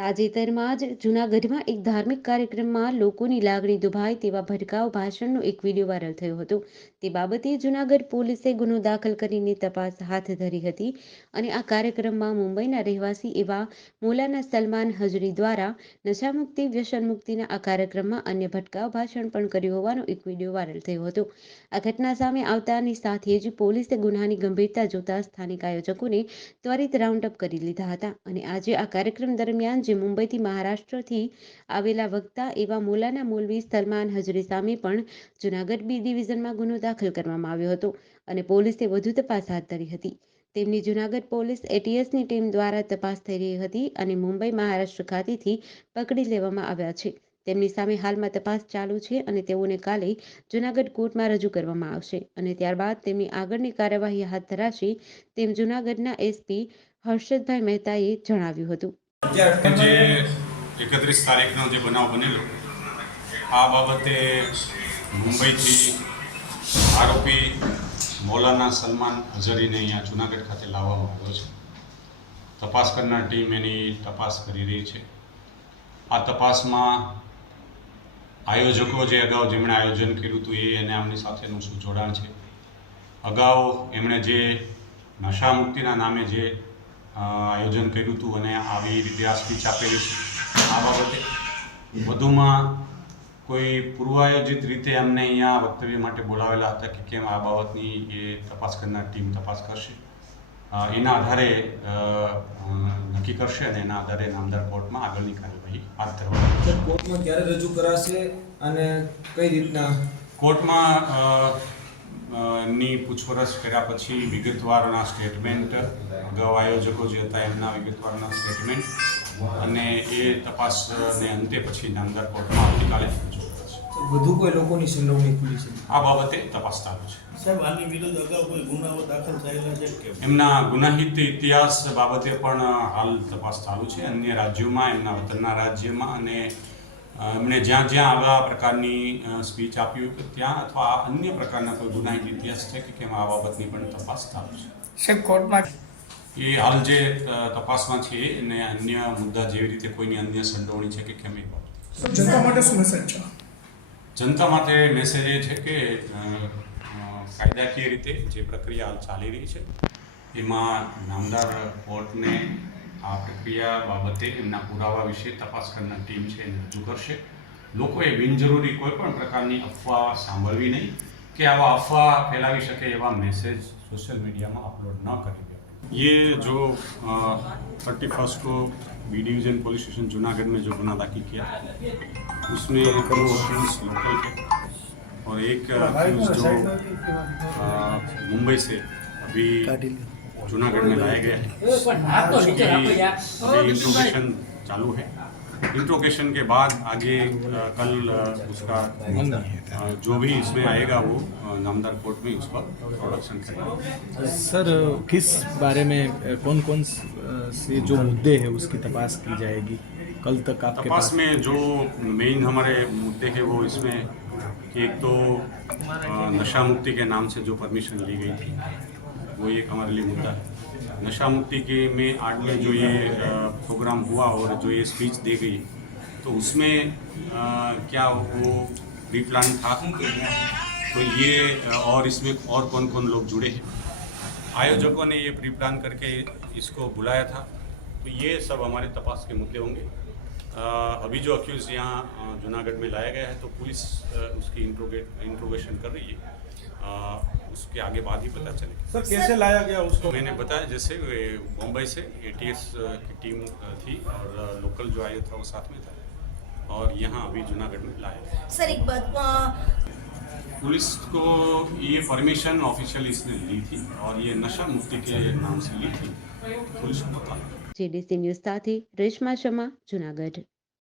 તાજેતરમાં જ જૂનાગઢમાં એક ધાર્મિક કાર્યક્રમમાં લોકોની લાગણી દુભાય તેવા ભડકાઉ ભાષણનો એક વીડિયો વાયરલ થયો હતો. તે બાબતે જૂનાગઢ પોલીસે ગુનો દાખલ કરીને તપાસ હાથ ધરી હતી અને આ કાર્યક્રમમાં મુંબઈના રહેવાસી એવા મોલાના સલમાન હજરી દ્વારા નશામુક્તિ, વ્યસનમુક્તિના આ કાર્યક્રમમાં અન્ય ભટકાઉ ભાષણ પણ કર્યું હોવાનો એક વીડિયો વાયરલ થયો હતો. આ ઘટના સામે આવતાની સાથે જ પોલીસે ગુનાની ગંભીરતા જોતા સ્થાનિક આયોજકોને ત્વરિત રાઉન્ડ અપ કરી લીધા હતા અને આજે આ કાર્યક્રમ દરમિયાન જે મુંબઈથી મહારાષ્ટ્રથી આવેલા વક્તા એવા મોલાના મોલવી સલમાન હજરી સામે પણ જૂનાગઢ બી ડિવિઝનમાં ગુનો દાખલ કરવામાં આવ્યો હતો અને પોલીસે વધુ તપાસ હાથ ધરી હતી. તેમની જૂનાગઢ પોલીસ એટીએસની ટીમ દ્વારા તપાસ થઈ રહી હતી અને મુંબઈ મહારાષ્ટ્ર ખાતેથી પકડી લેવામાં આવ્યા છે. તેમની સામે હાલમાં તપાસ ચાલુ છે અને તેઓને કાલે જૂનાગઢ કોર્ટમાં રજૂ કરવામાં આવશે અને ત્યારબાદ તેમની આગળની કાર્યવાહી હાથ ધરાશે તેમ જૂનાગઢના એસપી હર્ષદભાઈ મહેતાએ જણાવ્યું હતું. જે એકત્રીસ તારીખનો જે બનાવ બનેલો, આ બાબતે મુંબઈથી આરોપી મૌલાના સલમાન અઝહરીને અહીંયા જુનાગઢ ખાતે લાવવામાં આવ્યો છે. તપાસ કરનાર ટીમ એની તપાસ કરી રહી છે. આ તપાસમાં આયોજકો જે અગાઉ જેમણે આયોજન કર્યું હતું એ અને આમની સાથેનું શું જોડાણ છે. અગાઉ એમણે જે નશા મુક્તિના નામે જે આયોજન કર્યું હતું અને આવી રીતે આ સ્પીચ આપેલી છે. આ બાબતે વધુમાં કોઈ પૂર્વાયોજિત રીતે અમને અહીંયા વક્તવ્ય માટે બોલાવેલા હતા કે કેમ આ બાબતની એ તપાસ કરનાર ટીમ તપાસ કરશે? એના આધારે નક્કી કરશે અને એના આધારે નામદાર કોર્ટમાં આગળની કાર્યવાહી હાથ ધરવામાં કોર્ટમાં ક્યારે રજૂ કરાશે અને કઈ રીતના? કોર્ટમાં અ, પૂછપરછ કર્યા પછી વિગતવારના સ્ટેટમેન્ટ અગાઉ આયોજકો જે હતા એમના વિગતવારના સ્ટેટમેન્ટ અને એ તપાસને અંતે પછી નામદાર કોર્ટમાં આવતીકાલે વધુ કોઈ લોકોની સંડોવણી ખુલી છે? આ બાબતે તપાસ ચાલુ છે. સાહેબ આની વિરુદ્ધ અગાઉ કોઈ ગુનાઓ દાખલ થયેલા છે કે એમના ગુનાહિત ઇતિહાસ બાબતે પણ હાલ તપાસ ચાલુ છે. અન્ય રાજ્યોમાં એમના વતનના રાજ્યમાં અને એમણે જ્યાં જ્યાં આવા પ્રકારની સ્પીચ આપ્યું કે ત્યાં અથવા અન્ય પ્રકારના કોઈ ગુનાહિત ઇતિહાસ છે કે કેમ આ બાબતની પણ તપાસ ચાલુ છે? સાહેબ કોર્ટમાં એ હાલ જે તપાસમાં છે એને અન્ય મુદ્દા જેવી રીતે કોઈની અન્ય સંડોવણી છે કે કેમ એ બાબત? જનતા માટે શું મેસેજ છે? જનતા માટે મેસેજ એ છે કે કાયદાકીય રીતે જે પ્રક્રિયા હાલ ચાલી રહી છે એમાં નામદાર કોર્ટને आ प्रक्रिया बाबते एम पुरावा विषय तपास करना टीम से रजू कर बिनजरूरी कोईपण प्रकार की अफवाह सांभवी नहीं कि आवा अफवाह फैला सके एवं मैसेज सोशल मीडिया में अपलोड न कर ये जो थर्टी फ़र्स्ट को B division police station Junagadh में जो गुना दाखिल किया उसमें एक लोकल थे और एक जो मुंबई से अभी जूनागढ़ में लाया गया है। इंट्रोगेशन चालू है। इंट्रोगेशन के बाद आगे कल उसका जो भी इसमें आएगा वो नामदार कोर्ट में उसका प्रोडक्शन करेगा। सर किस बारे में कौन कौन से जो मुद्दे हैं उसकी तपास की जाएगी? कल तक आपके तपास पास में जो मेन हमारे मुद्दे हैं वो इसमें कि एक तो नशा मुक्ति के नाम से जो परमिशन ली गई थी वो एक हमारे लिए मुद्दा है। नशा मुक्ति के में आर्ट में जो ये प्रोग्राम हुआ और जो ये स्पीच दी गई तो उसमें अ, क्या वो प्री प्लान था? तो ये और इसमें और कौन कौन लोग जुड़े हैं? आयोजकों ने ये प्री प्लान करके इसको बुलाया था। तो ये सब हमारे तपास के मुद्दे होंगे। अ, अभी जो अक्यूज यहाँ जूनागढ़ में लाया गया है तो पुलिस उसकी इंट्रोगेट इंट्रोगेशन कर रही है। अ, उसके आगे बाद ही पता हम्म। चलेगा। सर कैसे लाया गया उसको? तो मैंने बताया जैसे मुंबई से एटीएस की टीम थी और लोकल जो आया था वो साथ में था। और यहाँ अभी जूनागढ़ में लाया सर एक बात पुलिस को ये परमिशन ऑफिशियल इसने ली थी और ये नशा मुक्ति के नाम से ली थी। पुलिस को पता जेडीसी न्यूज़ साथी रेशमा शर्मा जूनागढ़।